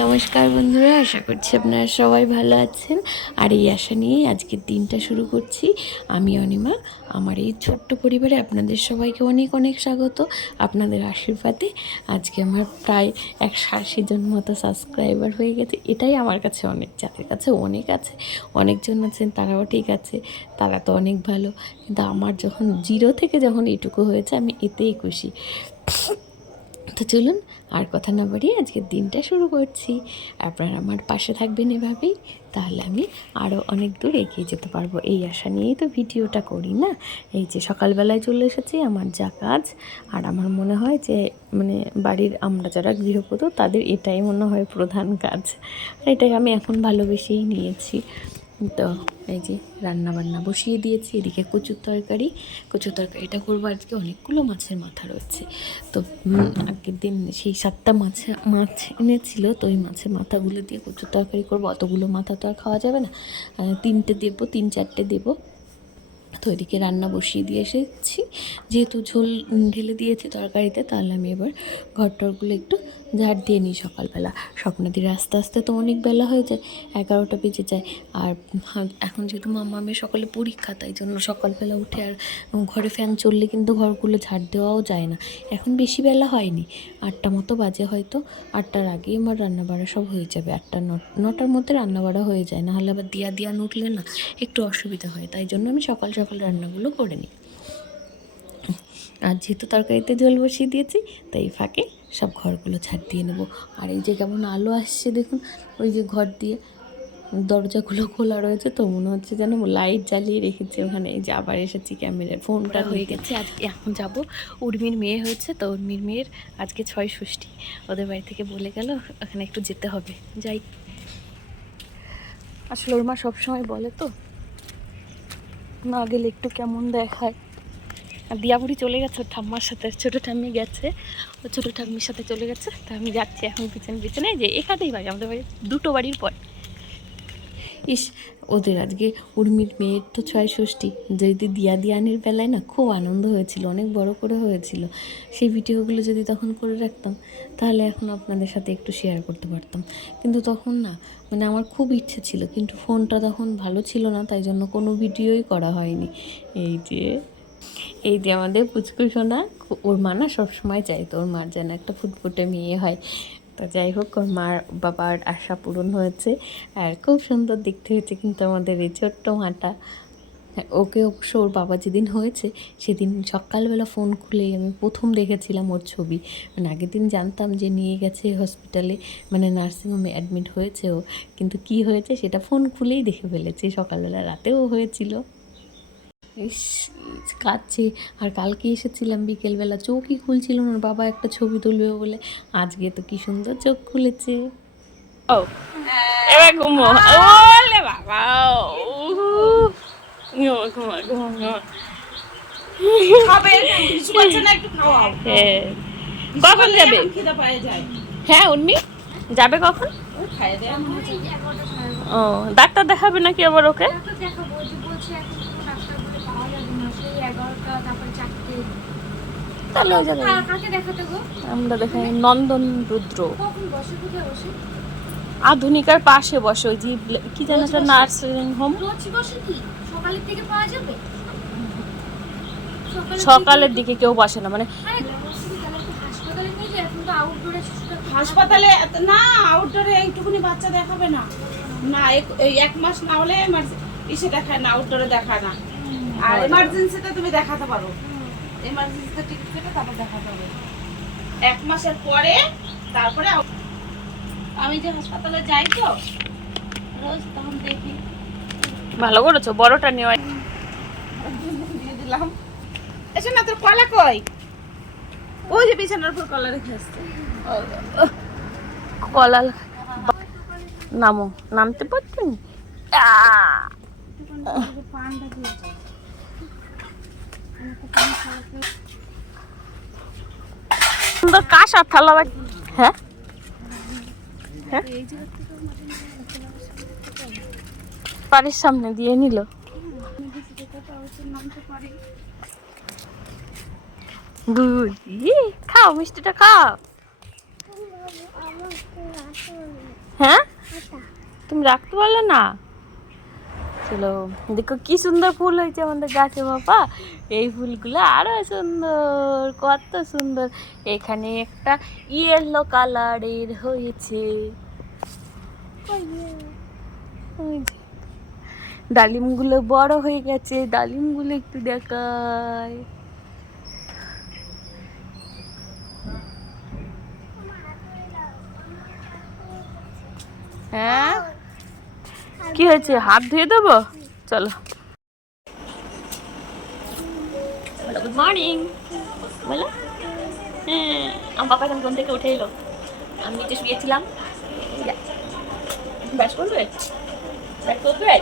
নমস্কার বন্ধুরা, আশা করছি আপনারা সবাই ভালো আছেন। আর এই আশা নিয়েই আজকের দিনটা শুরু করছি। আমি অনিমা। আমার এই ছোট্ট পরিবারে আপনাদের সবাইকে অনেক অনেক স্বাগত। আপনাদের আশীর্বাদে আজকে আমার প্রায় 180 জন মতো সাবস্ক্রাইবার হয়ে গেছে। এটাই আমার কাছে অনেক, যাদের কাছে অনেক আছে, অনেকজন আছেন তারাও ঠিক আছে, তারা তো অনেক ভালো, কিন্তু আমার যখন জিরো থেকে যখন এইটুকু হয়েছে আমি এতেই খুশি। তো চলুন আর কথা না বাড়িয়ে আজকের দিনটা শুরু করছি। আপনারা আমার পাশে থাকবেন এভাবেই, তাহলে আমি আরও অনেক দূর এগিয়ে যেতে পারবো। এই আশা নিয়েই তো ভিডিওটা করি না। এই যে সকালবেলায় চলে এসেছি, আমার যা কাজ, আর আমার মনে হয় যে বাড়ির আমরা যারা গৃহবধূ তাদের এটাই মনে হয় প্রধান কাজ। এটাই আমি এখন ভালোবেসেই নিয়েছি। তো এই যে রান্না বান্না বসিয়ে দিয়েছি। এদিকে কচুর তরকারিটা করবো। আজকে অনেকগুলো মাছের মাথা রয়েছে। তো আগের দিন সেই 7টা মাছ এনেছিল, তো ওই মাছের মাথাগুলো দিয়ে কচুর তরকারি করবো। অতগুলো মাথা তো আর খাওয়া যাবে না, 3টে দেবো, 3-4টে দেবো। তো এদিকে রান্না বসিয়ে দিয়ে এসেছি। যেহেতু ঝোল ঢেলে দিয়েছি তরকারিতে, তাহলে আমি এবার ঘরটরগুলো একটু ঝাড় দিয়ে নিই সকালবেলা। স্বপ্নদির আস্তে আস্তে তো অনেক বেলা হয়ে যায়, 11টা বেজে যায়। আর এখন যেহেতু মামামের সকালে পরীক্ষা, তাই জন্য সকালবেলা উঠে আর ঘরে ফ্যান চললে কিন্তু ঘরগুলো ঝাড় দেওয়াও যায় না। এখন বেশি বেলা হয়নি, 8টা মতো বাজে হয়তো। 8টার আগেই আমার রান্নাবাড়া সব হয়ে যাবে। 8টা-9টার মধ্যে রান্নাবাড়া হয়ে যায়, না হলে আবার দিয়া উঠলে না একটু অসুবিধা হয়। তাই জন্য আমি সকাল সকাল রান্নাগুলো করে নিই। আর যেহেতু তরকারিতে ঝোল বসিয়ে দিয়েছি, তাই ফাঁকে সব ঘরগুলো ঝাড় দিয়ে নেবো। আর এই যে কেমন আলো আসছে দেখুন, ওই যে ঘর দিয়ে দরজাগুলো খোলা রয়েছে, তো মনে হচ্ছে যেন লাইট জ্বালিয়ে রেখেছে ওখানে। এই যে আবার এসেছি ক্যামেরার ফোনটা হয়ে গেছে। আজকে এখন যাব, উর্মির মেয়ে হয়েছে, তো উর্মির মেয়ের আজকে 6 ষষ্ঠী। ওদের বাড়ি থেকে বলে গেল ওখানে একটু যেতে হবে, যাই। আসলে ওর মা সবসময় বলে তো, না গেলে একটু কেমন দেখায়। আর দিয়াবুড়ি চলে গেছে ওর ঠাম্মার সাথে, ছোটো ঠাম্মি গেছে, ও ছোটো ঠাম্মির সাথে চলে গেছে। তো আমি যাচ্ছি এখন পিছনে যে এখানেই বাড়ি, আমাদের বাড়ি 2টো বাড়ির পর। ইস, ওদের আজকে উর্মির মেয়ের তো 6 ষষ্ঠী। যদি দিয়ানির বেলায় না খুব আনন্দ হয়েছিল, অনেক বড় করে হয়েছিল। সেই ভিডিওগুলো যদি তখন করে রাখতাম, তাহলে এখন আপনাদের সাথে একটু শেয়ার করতে পারতাম। কিন্তু তখন না আমার খুব ইচ্ছে ছিল, কিন্তু ফোনটা তখন ভালো ছিল না, তাই জন্য কোনো ভিডিওই করা হয়নি। এই যে আমাদের পুচকু সোনা, ওর মা না সবসময় চাইতো ওর মার যেন একটা ফুটফুটে মেয়ে হয়। তো যাই হোক, ওর মার বাবার আশা পূরণ হয়েছে, আর খুব সুন্দর দেখতে হয়েছে কিন্তু আমাদের এই ছোট্ট মাটা। ওকে অবশ্য ওর বাবা যেদিন হয়েছে সেদিন সকালবেলা ফোন খুলেই আমি প্রথম দেখেছিলাম ওর ছবি। আগের দিন জানতাম যে নিয়ে গেছে হসপিটালে, নার্সিংহোমে অ্যাডমিট হয়েছে ও, কিন্তু কি হয়েছে সেটা ফোন খুলেই দেখে ফেলেছি। সকালবেলা রাতেও হয়েছিল। ইস, কাঁদছে। আর কালকে এসেছিলাম বিকেলবেলা, চোখই খুলছিল না, ওর বাবা একটা ছবি তুলবে বলে। আজকে তো কি সুন্দর চোখ খুলেছে। ও এবার ঘুমো, ওলে বাবা, কখন যাবে? হ্যাঁ উর্মি যাবে কখন? ও ডাক্তার দেখাবে নাকি আবার ওকে? আমরা দেখাই নন্দন রুদ্র আধুনিকার পাশে বসে, ওই যে কি জানো একটা নার্সিং হোম। সকালের দিকে কেউ বসে না, হাসপাতালে না, আউটডোরে এইটুকুনি বাচ্চা দেখাবে না। না এই 1 মাস না হলে ইসে দেখায় না, আউটডোরে দেখায় না। আর এমার্জেন্সিতে তুমি দেখাতে পারো, এমার্জেন্সিতে টিকিট কেটে তারপর দেখাতে হবে 1 মাসের পরে। তারপরে আমি যে হাসপাতালে যাই তো রোজ, তখন দেখি। ভালো করেছো বড়টা নেওয়া। দিয়ে দিলাম। এসে না, তোর কলা কই? ওই যে বিছানার উপর কলা রেখে আসছে। কলা নামো, নামতে পারতেন। সুন্দর কাঁসা থালা। হ্যাঁ হ্যাঁ, বাড়ির সামনে দিয়ে নিল। খাও মিষ্টিটা খাও। হ্যাঁ, তুমি রাখতে পারলো না? চলো, দেখো কি সুন্দর ফুল হয়েছে আমাদের গাছে বাবা। এই ফুলগুলো আরো সুন্দর, কত সুন্দর। এখানে একটা ইয়েলো কালারের হয়েছে। ওই যে ডালিমগুলো বড় হয়ে গেছে, ডালিমগুলো একটু দেখায়। হ্যাঁ, কি হয়েছে? হাত ধুয়ে দেবো? চলো। বলো গুড মর্নিং। বলো। হ্যাঁ, আমার বাবা এখন ঘুম থেকে উঠে এলো, আমি নিচে শুয়েছিলাম। ব্রাশ করবে? ব্রাশ করবে?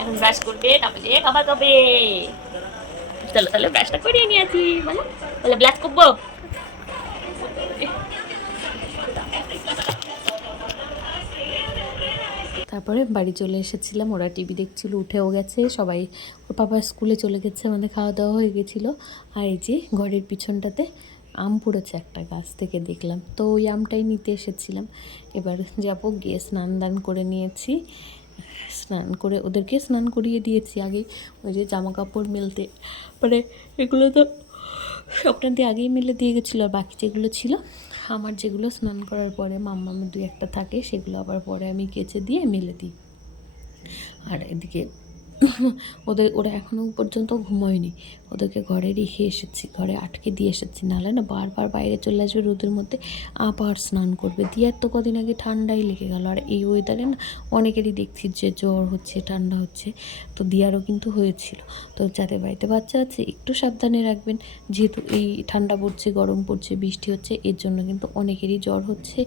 এখন ব্রাশ করবে, তারপরে খাবার খাবে। চলো তাহলে ব্রাশটা করিয়ে নিয়েছি। বলো, বলে ব্রাশ করবো। তারপরে বাড়ি চলে এসেছিলাম, ওরা টিভি দেখছিল, উঠেও গেছে সবাই। ওর পাপা স্কুলে চলে গেছে, আমাদের খাওয়া দাওয়া হয়ে গেছিলো। আর এই যে ঘরের পিছনটাতে আম পড়েছে একটা গাছ থেকে দেখলাম, তো ওই আমটাই নিতে এসেছিলাম। এবার যাবো, গিয়ে স্নান দান করে নিয়েছি, স্নান করে ওদেরকে স্নান করিয়ে দিয়েছি আগে। ওই যে জামা কাপড় মেলতে, মানে এগুলো তো সংক্রান্তি আগেই মেলে দিয়ে গেছিলো, আর বাকি যেগুলো ছিল আমার, যেগুলো স্নান করার পরে মাম্মামের 2-1টা থাকে, সেগুলো আবার পরে আমি কেচে দিয়ে মেলে দিই। আর এদিকে ওরা এখনও পর্যন্ত ঘুমোয়নি, ওদেরকে ঘরে রেখে এসেছি, ঘরে আটকে দিয়ে এসেছি, নাহলে না বারবার বাইরে চলে আসবে রোদের মধ্যে, আবার স্নান করবে। দিয়ার তো কদিন আগে ঠান্ডাই লেগে গেল, আর এই ওয়েদারে না অনেকেরই দেখছি যে জ্বর হচ্ছে, ঠান্ডা হচ্ছে, তো দিয়ারও কিন্তু হয়েছিল। তো যাদের বাড়িতে বাচ্চা আছে একটু সাবধানে রাখবেন, যেহেতু এই ঠান্ডা পড়ছে, গরম পড়ছে, বৃষ্টি হচ্ছে, এর জন্য কিন্তু অনেকেরই জ্বর হচ্ছে।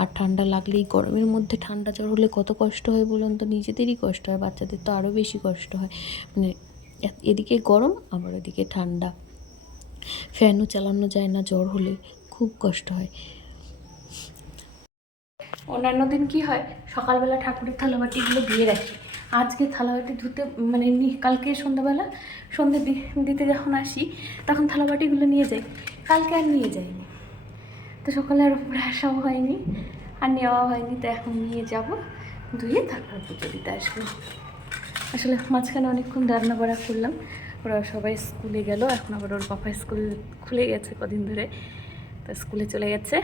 আর ঠান্ডা লাগলেই, গরমের মধ্যে ঠান্ডা জ্বর হলে কত কষ্ট হয় বলুন তো, নিজেদেরই কষ্ট হয়, বাচ্চাদের তো আরও বেশি কষ্ট হয়। মানে এদিকে গরম, আবার এদিকে ঠান্ডা, ফ্যানও চালানো যায় না, জ্বর হলে খুব কষ্ট হয়। অন্যান্য দিন কি হয়, সকালবেলা ঠাকুরের থালাবাটিগুলো ধুয়ে রাখি, আজকে থালাবাটি ধুতে মানে কালকে সন্ধ্যাবেলা সন্ধ্যে দিতে যখন আসি তখন থালাবাটিগুলো নিয়ে যাই, কালকে আর নিয়ে যাইনি, তো সকালে আর উপরে আসাও হয়নি আর নেওয়া হয়নি, তো এখন নিয়ে যাব, ধুয়ে তারপর পুজো দিতে আসবো। আসলে মাঝখানে অনেকক্ষণ রান্না বাড়া করলাম, ওরা সবাই স্কুলে গেল, এখন আবার ওর পাপা স্কুল খুলে গেছে কদিন ধরে, তো স্কুলে চলে গেছে।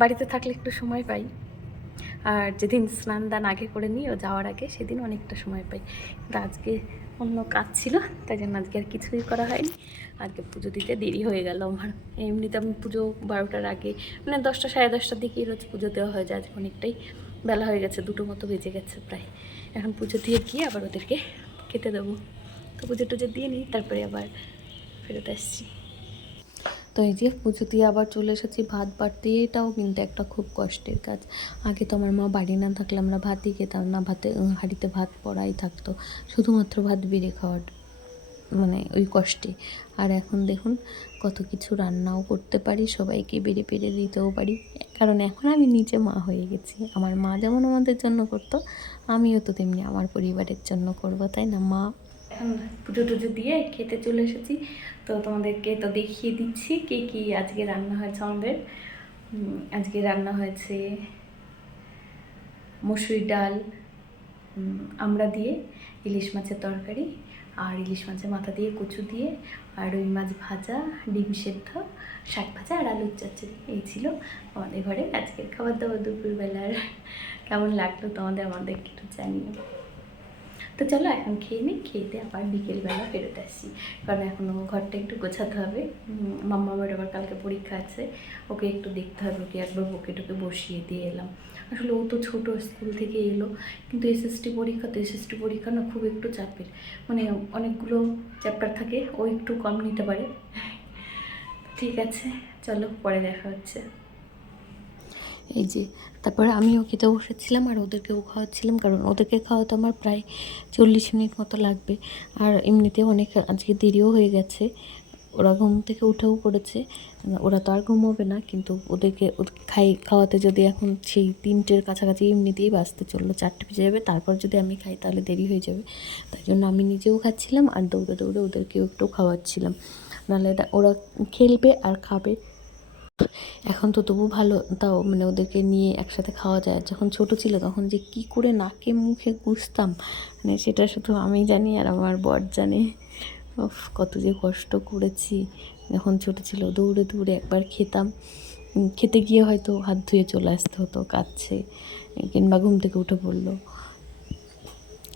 বাড়িতে থাকলে একটু সময় পাই, আর যেদিন স্নান দান আগে করে নিই ও যাওয়ার আগে, সেদিন অনেকটা সময় পাই, কিন্তু আজকে অন্য কাজ ছিল, তাই জন্য আজকে আর কিছুই করা হয়নি। আজকে পুজো দিতে দেরি হয়ে গেল আমার, এমনিতে আমি পুজো 12টার আগে, মানে 10টা 10:30টার দিকেই রোজ পুজো দেওয়া হয়ে যায়, আজকে অনেকটাই বেলা হয়ে গেছে, 2টো মতো বেজে গেছে প্রায়। এখন পুজো দিয়ে গিয়ে আবার ওদেরকে খেতে দেবো, তো পুজো টুজো দিয়ে নিই, তারপরে আবার ফেরত আসছি। তো এই যে পুজো দিয়ে আবার চলে এসেছি, ভাত বাড়তে, এটাও কিন্তু একটা খুব কষ্টের কাজ। আগে তো আমার মা বাড়ি না থাকলে আমরা ভাতই খেতাম না, হাঁড়িতে ভাত পড়াই থাকতো, শুধুমাত্র ভাত বেড়ে খাওয়ার মানে ওই কষ্টে। আর এখন দেখুন কত কিছু রান্নাও করতে পারি, সবাইকে বেড়ে বেড়ে দিতেও পারি, কারণ এখন আমি নিজে মা হয়ে গেছি। আমার মা যেমন আমাদের জন্য করতো, আমিও তো তেমনি আমার পরিবারের জন্য করবো, তাই না মা? এখন পুজো টুজো দিয়ে খেতে চলে এসেছি, তো তোমাদেরকে তো দেখিয়ে দিচ্ছি কে কী আজকে রান্না হয়েছে আমাদের। আজকে রান্না হয়েছে মসুর ডাল, আমড়া দিয়ে ইলিশ মাছের তরকারি, আর ইলিশ মাছের মাথা দিয়ে কচু দিয়ে, আর রুই মাছ ভাজা, ডিম সেদ্ধ, শাক ভাজা আর আলুর চচ্চড়ি। এই ছিল আমাদের ঘরে আজকের খাবার দাবার দুপুরবেলার। কেমন লাগলো তোমাদের আমাদেরকে একটু জানিও। তো চলো এখন খেয়ে নিই, খেতে আবার বিকেলবেলা ফেরত আসছি, কারণ এখনও ঘরটা একটু গোছাতে হবে। মাম্মার আবার কালকে পরীক্ষা আছে, ওকে একটু দেখতে হবে, ওকে একবার বকে টুকে বসিয়ে দিয়ে এলাম। আসলে ও তো ছোটো, স্কুল থেকে এলো, কিন্তু এসএসটি পরীক্ষা না খুব একটু চাপের, মানে অনেকগুলো চ্যাপ্টার থাকে, ও একটু কম নিতে পারে। ঠিক আছে, চলো পরে দেখা হচ্ছে। এই যে তারপরে আমিও খেতে বসেছিলাম, আর ওদেরকেও খাওয়াচ্ছিলাম, কারণ ওদেরকে খাওয়াতে আমার প্রায় 40 মিনিট মতো লাগবে, আর এমনিতেও অনেক আজকে দেরিও হয়ে গেছে। ওরা ঘুম থেকে উঠেও পড়েছে, ওরা তো আর ঘুমোবে না, কিন্তু ওদেরকে খাওয়াতে যদি এখন সেই 3টের কাছাকাছি এমনিতেই বাজতে চললো, 4টে বেজে যাবে, তারপর যদি আমি খাই তাহলে দেরি হয়ে যাবে। তাই জন্য আমি নিজেও খাচ্ছিলাম, আর দৌড়ে দৌড়ে ওদেরকেও একটু খাওয়াচ্ছিলাম, নাহলে ওরা খেলবে আর খাবে, এখন তো তবু ভালো, তাও মানে ওদেরকে নিয়ে একসাথে খাওয়া যায়। আর যখন ছোট ছিল তখন যে কি করে নাকে মুখে গুছতাম, মানে সেটা শুধু আমি জানি আর আমার বর জানে। উফ, কত যে কষ্ট করেছি। যখন ছোট ছিল দৌড়ে দৌড়ে একবার খেতাম, খেতে গিয়ে হয়তো হাত ধুয়ে চলে আসতে হতো কাচ্ছে, কিংবা ঘুম থেকে উঠে পড়লো।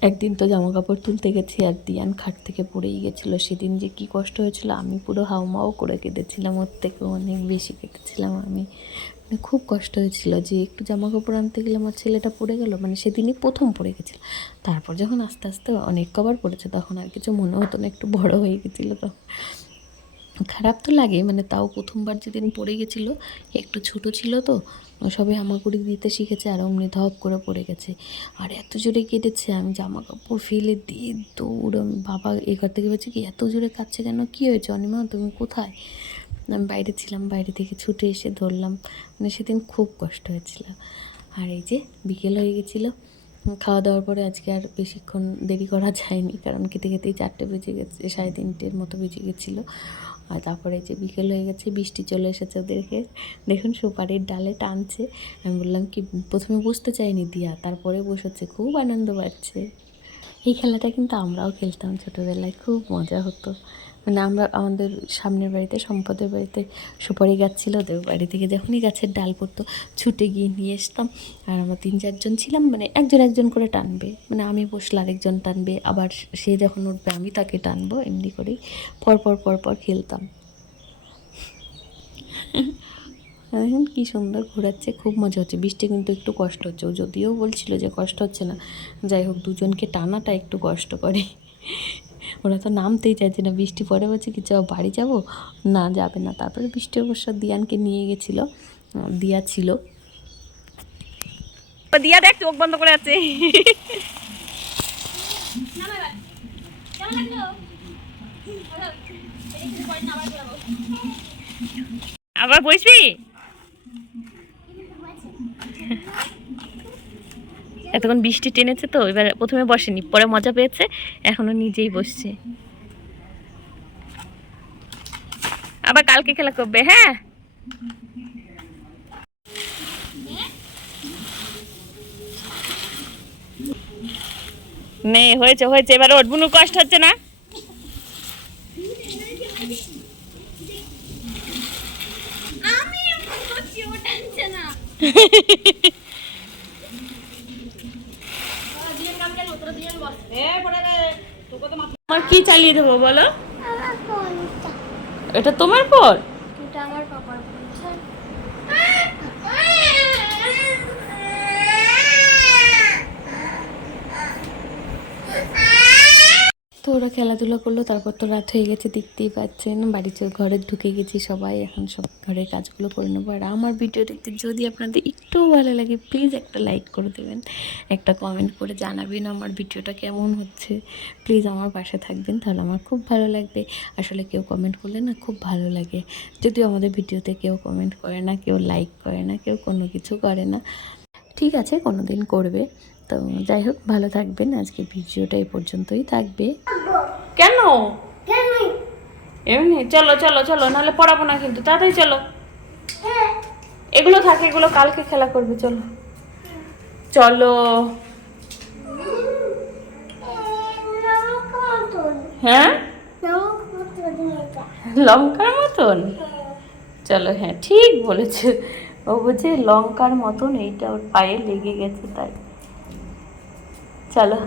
একদিন তো জামা কাপড় তুলতে গেছি আর দিয়ান খাট থেকে পড়েই গেছিলো। সেদিন যে কি কষ্ট হয়েছিল, আমি পুরো হাউমাউ করে কেঁদেছিলাম, ওর থেকে অনেক বেশি কেঁদেছিলাম আমি। মানে খুব কষ্ট হয়েছিল যে একটু জামা কাপড় আনতে গেলে আমার ছেলেটা পড়ে গেল, মানে সেদিনই প্রথম পড়ে গেছিলো। তারপর যখন আস্তে আস্তে অনেক কবার পড়েছে তখন আর কিছু মনে হতো না, একটু বড় হয়ে গেছিলো তো। খারাপ তো লাগে, মানে তাও প্রথমবার যেদিন পড়ে গেছিলো, একটু ছোট ছিল তো, সবে হামাগুড়ি দিতে শিখেছে আর অমনি ধপ করে পড়ে গেছে। আর এত জোরে কেঁদেছে, আমি জামা কাপড় ফেলে দিয়ে দৌড়, আমি বাবা এই ঘর থেকে বলছি কি এত জোরে কাঁদছে কেন, কী হয়েছে অনিমা তুমি কোথায়? আমি বাইরে ছিলাম, বাইরে থেকে ছুটে এসে ধরলাম। মানে সেদিন খুব কষ্ট হয়েছিল। আর এই যে বিকেল হয়ে গেছিলো, খাওয়া দাওয়ার পরে আজকে আর বেশিক্ষণ দেরি করা যায়নি, কারণ খেতে খেতেই 4টে বেজে গেছে, 3:30 মতো বেজে গেছিলো। আর তারপরে যে বিকেল হয়ে গেছে, বৃষ্টি চলে এসেছে ওদেরকে দেখুন সুপারির ডালে টানছে। আমি বললাম কি, প্রথমে বসতে চাইনি দিয়া, তারপরে বসেছে, খুব আনন্দ পাচ্ছে। এই খেলাটা কিন্তু আমরাও খেলতাম ছোটোবেলায়, খুব মজা হতো। মানে আমরা আমাদের সামনের বাড়িতে, সম্পদের বাড়িতে সুপারি গাছ ছিল, ওদের বাড়ি থেকে যখনই গাছের ডাল পড়তো ছুটে গিয়ে নিয়ে আসতাম। আর আমরা 3-4 জন ছিলাম, মানে একজন একজন করে টানবে, মানে আমি বসলে আরেকজন টানবে, আবার সে যখন উঠবে আমি তাকে টানবো, এমনি করেই পর পর খেলতাম। দেখুন কী সুন্দর ঘোরাচ্ছে, খুব মজা হচ্ছে। বৃষ্টি কিন্তু একটু কষ্ট হচ্ছে, ও যদিও বলছিল যে কষ্ট হচ্ছে না, যাই হোক দুজনকে টানাটা একটু কষ্ট করে। ওরা তো নামতেই চাইছে না, বৃষ্টি পরে বলছে কি যাও বাড়ি যাব, না যাবে না। তারপরে বৃষ্টি অবশ্য দিয়ানকে নিয়ে গেছিলো, দিয়া ছিল, দিয়া দেখ চোখ বন্ধ করে আছে। আবার বসবি? এতক্ষণ বৃষ্টি টেনেছে তো, এবার প্রথমে বসেনি, পরে মজা পেয়েছে, এখনো নিজেই বসছে। আবার কালকে খেলা করবে, হ্যাঁ? নে হয়েছে হয়েছে, এবার ওর বুনু কষ্ট হচ্ছে না? আমার কি চালিয়ে দেবো বলো? এটা তোমার পর? এটা আমার পাপার ফোন। তো ওরা খেলাধুলা করলো, তারপর তো রাত হয়ে গেছে, দেখতেই পাচ্ছেন। বাড়িতে ঘরে ঢুকে গেছি সবাই, এখন সব ঘরের কাজগুলো করে নেবো। আর আমার ভিডিও দেখতে যদি আপনাদের একটু ভালো লাগে প্লিজ একটা লাইক করে দেবেন, একটা কমেন্ট করে জানাবেন আমার ভিডিওটা কেমন হচ্ছে। প্লিজ আমার পাশে থাকবেন, তাহলে আমার খুব ভালো লাগবে। আসলে কেউ কমেন্ট করলে না খুব ভালো লাগে, যদিও আমাদের ভিডিওতে কেউ কমেন্ট করে না, কেউ লাইক করে না, কেউ কোনো কিছু করে না। ঠিক আছে, কোনো দিন করবে। তো যাই হোক, ভালো থাকবেন। আজকে ভিডিওটা এই পর্যন্তই থাকবে। কেন এমনি? চলো চলো চলো, নাহলে পড়াবো না কিন্তু, তাড়াতাড়ি চলো। এগুলো থাকে, এগুলো কালকে খেলা করবে, চলো চলো। হ্যাঁ, লঙ্কার মতন? চলো, হ্যাঁ ঠিক বলেছে, ও বলছে লঙ্কার মতন, এইটা ওর পায়ে লেগে গেছে তাই। চলো।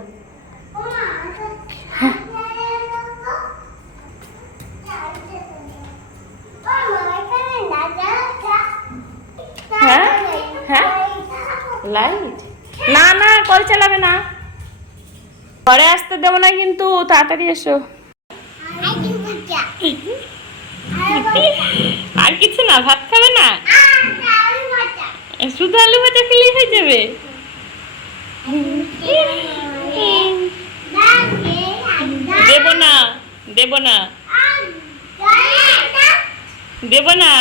হ্যাঁ হ্যাঁ, লাইট না না, কল চালাবে না, ঘরে আসতে দেবো না কিন্তু, তাড়াতাড়ি এসো। আর কিছু না? ভাত খাবে না? শুধু আলু ভাজা খেলেই হয়ে যাবে? দেব না, দেব না, দেব না।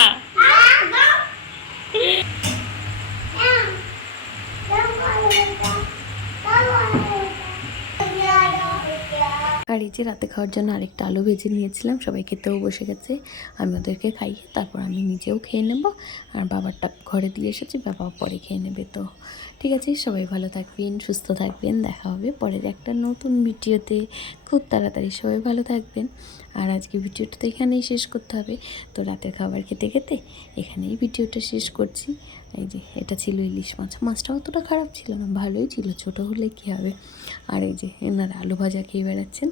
আর এই যে যে রাতে খাওয়ার জন্য আরেকটা আলু ভেজে নিয়েছিলাম, সবাই খেতেও বসে গেছে। আমি ওদেরকে খাইয়ে তারপর আমি নিজেও খেয়ে নেব। আর বাবারটা ঘরে দিয়ে এসেছি, বাবাও পরে খেয়ে নেবে। তো ঠিক আছে, সবাই ভালো থাকবেন, সুস্থ থাকবেন, দেখা হবে পরের একটা নতুন ভিডিওতে খুব তাড়াতাড়ি। সবাই ভালো থাকবেন। আর আজকে ভিডিওটা তো এখানেই শেষ করতে হবে। তো রাতের খাবার খেতে খেতে এখানেই ভিডিওটা শেষ করছি। এই যে এটা ছিল ইলিশ মাছ, মাছটা অতটা খারাপ ছিল না, ভালোই ছিল, ছোটো হলে কী হবে। আর এই যে এনারা আলু ভাজা খেয়ে বেড়াচ্ছেন,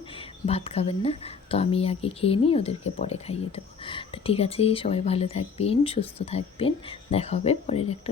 ভাত খাবেন না। তো আমি আগে খেয়ে নিই, ওদেরকে পরে খাইয়ে দেবো। তো ঠিক আছে, সবাই ভালো থাকবেন, সুস্থ থাকবেন, দেখা হবে পরের একটা